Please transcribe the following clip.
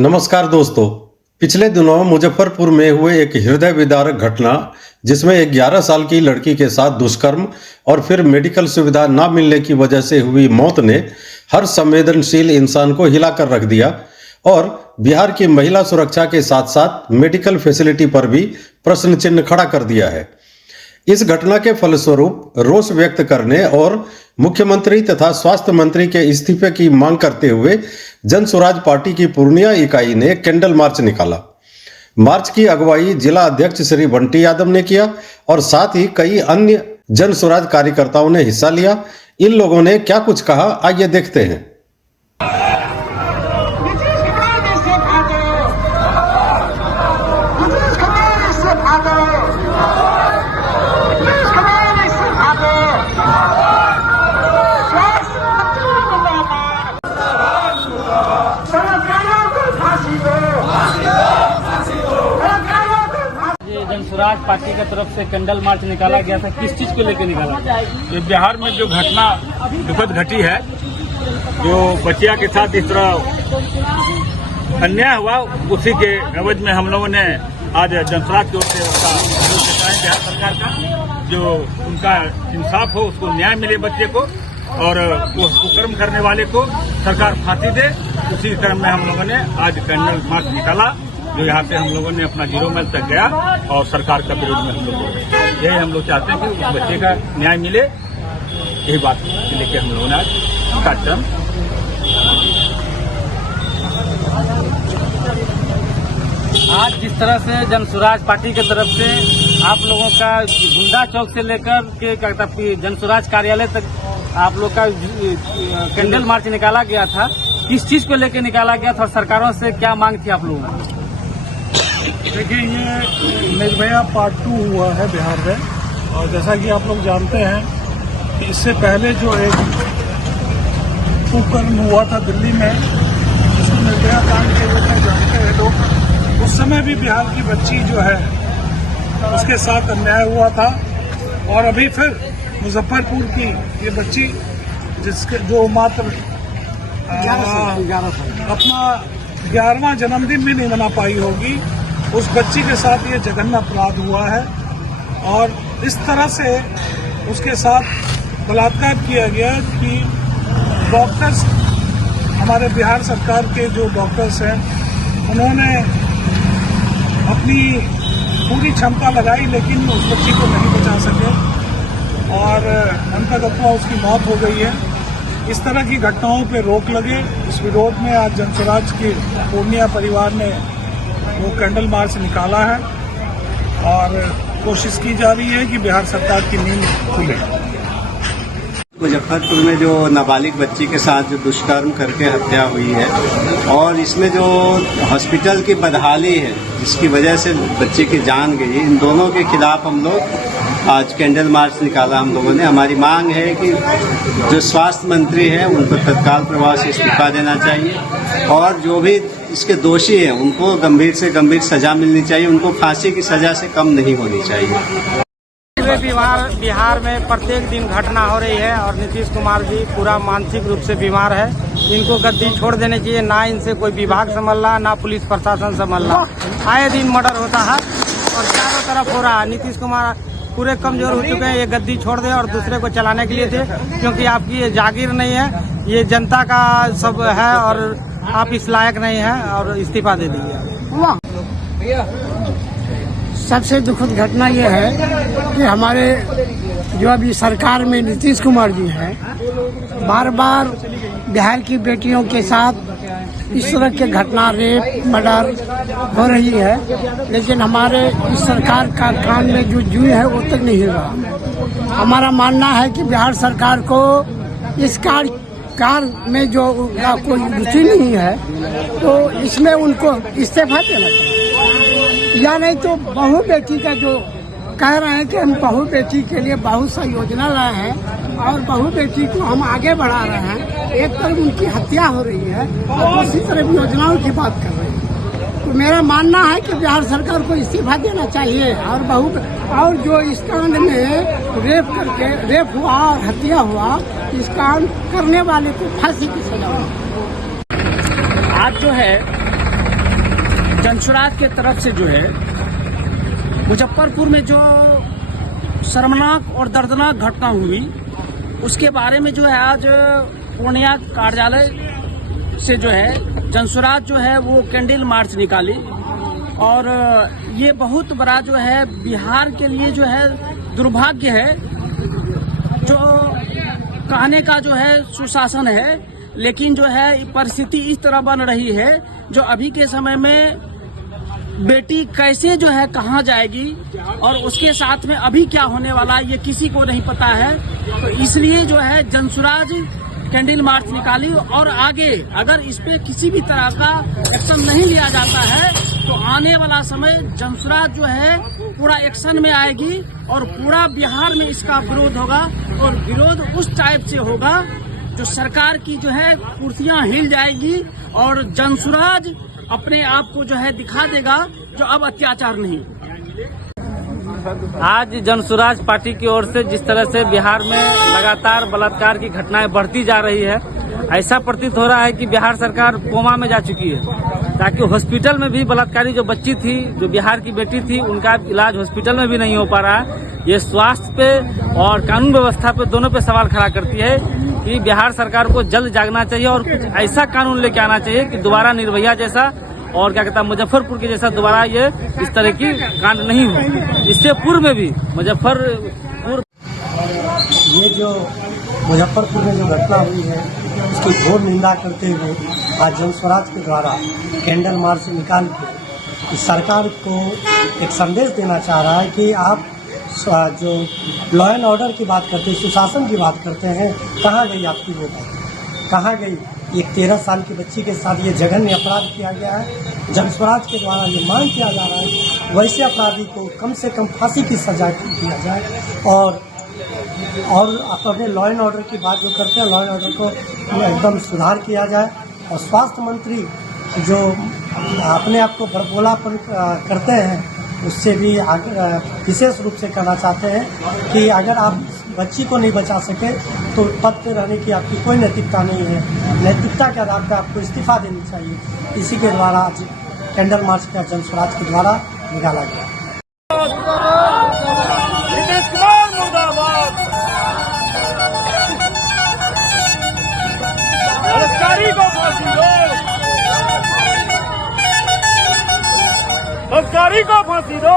नमस्कार दोस्तों। पिछले दिनों मुजफ्फरपुर में हुए एक हृदय विदारक घटना जिसमें एक 11 साल की लड़की के साथ दुष्कर्म और फिर मेडिकल सुविधा न मिलने की वजह से हुई मौत ने हर संवेदनशील इंसान को हिलाकर रख दिया और बिहार की महिला सुरक्षा के साथ साथ मेडिकल फैसिलिटी पर भी प्रश्न चिन्ह खड़ा कर दिया है। इस घटना के फलस्वरूप रोष व्यक्त करने और मुख्यमंत्री तथा स्वास्थ्य मंत्री के इस्तीफे की मांग करते हुए जन स्वराज पार्टी की पूर्णिया इकाई ने कैंडल मार्च निकाला। मार्च की अगुवाई जिला अध्यक्ष श्री बंटी यादव ने किया और साथ ही कई अन्य जन स्वराज कार्यकर्ताओं ने हिस्सा लिया। इन लोगों ने क्या कुछ कहा, आइए देखते हैं। जन स्वराज पार्टी की तरफ से कैंडल मार्च निकाला गया था। किस चीज को लेकर निकाला गया? ये बिहार में जो घटना दुखद घटी है, जो बच्चिया के साथ इस तरह अन्याय हुआ, उसी के एवज में हम लोगों ने आज जन स्वराज की ओर से उसका बिहार सरकार का जो उनका इंसाफ हो, उसको न्याय मिले बच्चे को, और वो कुकर्म करने वाले को सरकार फांसी दे। उसी क्रम में हम लोगों ने आज कैंडल मार्च निकाला, जो यहाँ से हम लोगों ने अपना 0 माइल तक गया और सरकार का विरोध में हम लोग यही हम लोग चाहते हैं कि उस बच्चे का न्याय मिले। यही बात लेके हम लोगों ने आज कार्यक्रम। आज जिस तरह से जन स्वराज पार्टी की तरफ से आप लोगों का गुंडा चौक से लेकर के जन स्वराज कार्यालय तक आप लोग का कैंडल मार्च निकाला गया था, किस चीज को लेकर निकाला गया था और सरकारों से क्या मांग थी आप लोगों की? देखिए, ये निर्भया पार्ट 2 हुआ है बिहार में, और जैसा कि आप लोग जानते हैं कि इससे पहले जो एक कुकर्म हुआ था दिल्ली में, जिसको निर्भया कांड के रूप में जानते हैं लोग, उस समय भी बिहार की बच्ची जो है उसके साथ अन्याय हुआ था। और अभी फिर मुजफ्फरपुर की ये बच्ची जिसके जो मात्र अपना 11वां जन्मदिन भी नहीं मना पाई होगी, उस बच्ची के साथ ये जघन्य अपराध हुआ है। और इस तरह से उसके साथ बलात्कार किया गया कि डॉक्टर्स, हमारे बिहार सरकार के जो डॉक्टर्स हैं, उन्होंने अपनी पूरी क्षमता लगाई लेकिन उस बच्ची को नहीं बचा सके और अंततः उसकी मौत हो गई है। इस तरह की घटनाओं पे रोक लगे, इस विरोध में आज जन स्वराज के पूर्णिया परिवार ने वो कैंडल मार्च निकाला है और कोशिश की जा रही है कि बिहार सरकार की नींद खुले। मुजफ्फरपुर में जो नाबालिग बच्ची के साथ जो दुष्कर्म करके हत्या हुई है और इसमें जो हॉस्पिटल की बदहाली है जिसकी वजह से बच्चे की जान गई, इन दोनों के खिलाफ हम लोग आज कैंडल मार्च निकाला हम लोगों ने। हमारी मांग है कि जो स्वास्थ्य मंत्री हैं उनको तत्काल प्रभाव से इस्तीफा देना चाहिए और जो भी इसके दोषी हैं उनको गंभीर से गंभीर सजा मिलनी चाहिए, उनको फांसी की सजा से कम नहीं होनी चाहिए। बिहार में प्रत्येक दिन घटना हो रही है और नीतीश कुमार जी पूरा मानसिक रूप से बीमार है। इनको गद्दी छोड़ देनी चाहिए। ना इनसे कोई विभाग संभल रहा, ना पुलिस प्रशासन संभल रहा। आए दिन मर्डर होता है और चारों तरफ हो रहा है। नीतीश कुमार पूरे कमजोर हो चुके हैं। ये गद्दी छोड़ दे और दूसरे को चलाने के लिए थे, क्योंकि आपकी ये जागीर नहीं है, ये जनता का सब है और आप इस लायक नहीं है और इस्तीफा दे दीजिए। सबसे दुखद घटना ये है कि हमारे जो अभी सरकार में नीतीश कुमार जी हैं, बार बार बिहार की बेटियों के साथ इस तरह के घटना, रेप, मर्डर हो रही है, लेकिन हमारे इस सरकार का कान में जो जू है वो तक नहीं रहा। हमारा मानना है कि बिहार सरकार को इस कार्य में जो कोई रुचि नहीं है तो इसमें उनको इस्तीफा देना चाहिए, या नहीं तो बहू बेटी का जो कह रहे हैं कि हम बहू बेटी के लिए बहुत सा योजना लाए हैं और बहू बेटी को हम आगे बढ़ा रहे हैं, एक तरफ उनकी हत्या हो रही है और दूसरी तरफ योजनाओं की बात कर रहे हैं। तो मेरा मानना है कि बिहार सरकार को इस्तीफा देना चाहिए और जो इस कांड में रेप हुआ और हत्या हुआ, इस कांड करने वाले को फांसी की सजा हो। आज जो है जनसुराज के तरफ से जो है मुजफ्फरपुर में जो शर्मनाक और दर्दनाक घटना हुई उसके बारे में जो है आज पूर्णिया कार्यालय से जो है जनसुराज जो है वो कैंडल मार्च निकाली और ये बहुत बड़ा जो है बिहार के लिए जो है दुर्भाग्य है। जो कहने का जो है सुशासन है, लेकिन जो है परिस्थिति इस तरह बन रही है जो अभी के समय में बेटी कैसे जो है कहाँ जाएगी और उसके साथ में अभी क्या होने वाला है ये किसी को नहीं पता है। तो इसलिए जो है जनसुराज कैंडल मार्च निकाली और आगे अगर इस पे किसी भी तरह का एक्शन नहीं लिया जाता है तो आने वाला समय जनसुराज जो है पूरा एक्शन में आएगी और पूरा बिहार में इसका विरोध होगा और विरोध उस टाइप से होगा जो सरकार की जो है कुर्सियां हिल जाएगी और जनसुराज अपने आप को जो है दिखा देगा जो अब अत्याचार नहीं। आज जनसुराज पार्टी की ओर से जिस तरह से बिहार में लगातार बलात्कार की घटनाएं बढ़ती जा रही है, ऐसा प्रतीत हो रहा है कि बिहार सरकार कोमा में जा चुकी है, ताकि हॉस्पिटल में भी बलात्कारी जो बच्ची थी, जो बिहार की बेटी थी, उनका इलाज हॉस्पिटल में भी नहीं हो पा रहा है। ये स्वास्थ्य पे और कानून व्यवस्था पे दोनों पे सवाल खड़ा करती है कि बिहार सरकार को जल्द जागना चाहिए और कुछ ऐसा कानून लेके आना चाहिए कि दोबारा निर्भया जैसा और क्या कहता है मुजफ्फरपुर के जैसा दोबारा ये इस तरह की कांड नहीं हो। इससे पूर्व में भी मुजफ्फरपुर ये जो मुजफ्फरपुर में जो घटना हुई है उसकी घोर निंदा करते हुए आज जनसुराज के द्वारा कैंडल मार्च निकाल के सरकार को एक संदेश देना चाह रहा है कि आप जो लॉ एंड ऑर्डर की बात करते हैं, सुशासन की बात करते हैं, कहाँ गई आपकी वो बात, कहाँ गई। एक 13 साल की बच्ची के साथ ये जघन्य अपराध किया गया है। जनसुराज के द्वारा ये मांग किया जा रहा है वैसे अपराधी को कम से कम फांसी की सजा दिया जाए और अपने लॉ एंड ऑर्डर की बात जो करते हैं लॉ एंड ऑर्डर को एकदम सुधार किया जाए। और स्वास्थ्य मंत्री जो अपने आप को बड़बोलापन करते हैं उससे भी विशेष रूप से कहना चाहते हैं कि अगर आप बच्ची को नहीं बचा सके तो पद पर रहने की आपकी कोई नैतिकता नहीं है। नैतिकता के आधार पर आपको इस्तीफा देनी चाहिए। इसी के द्वारा आज कैंडल मार्च का जनसुराज के द्वारा निकाला गया। बलात्कारी को फांसी दो।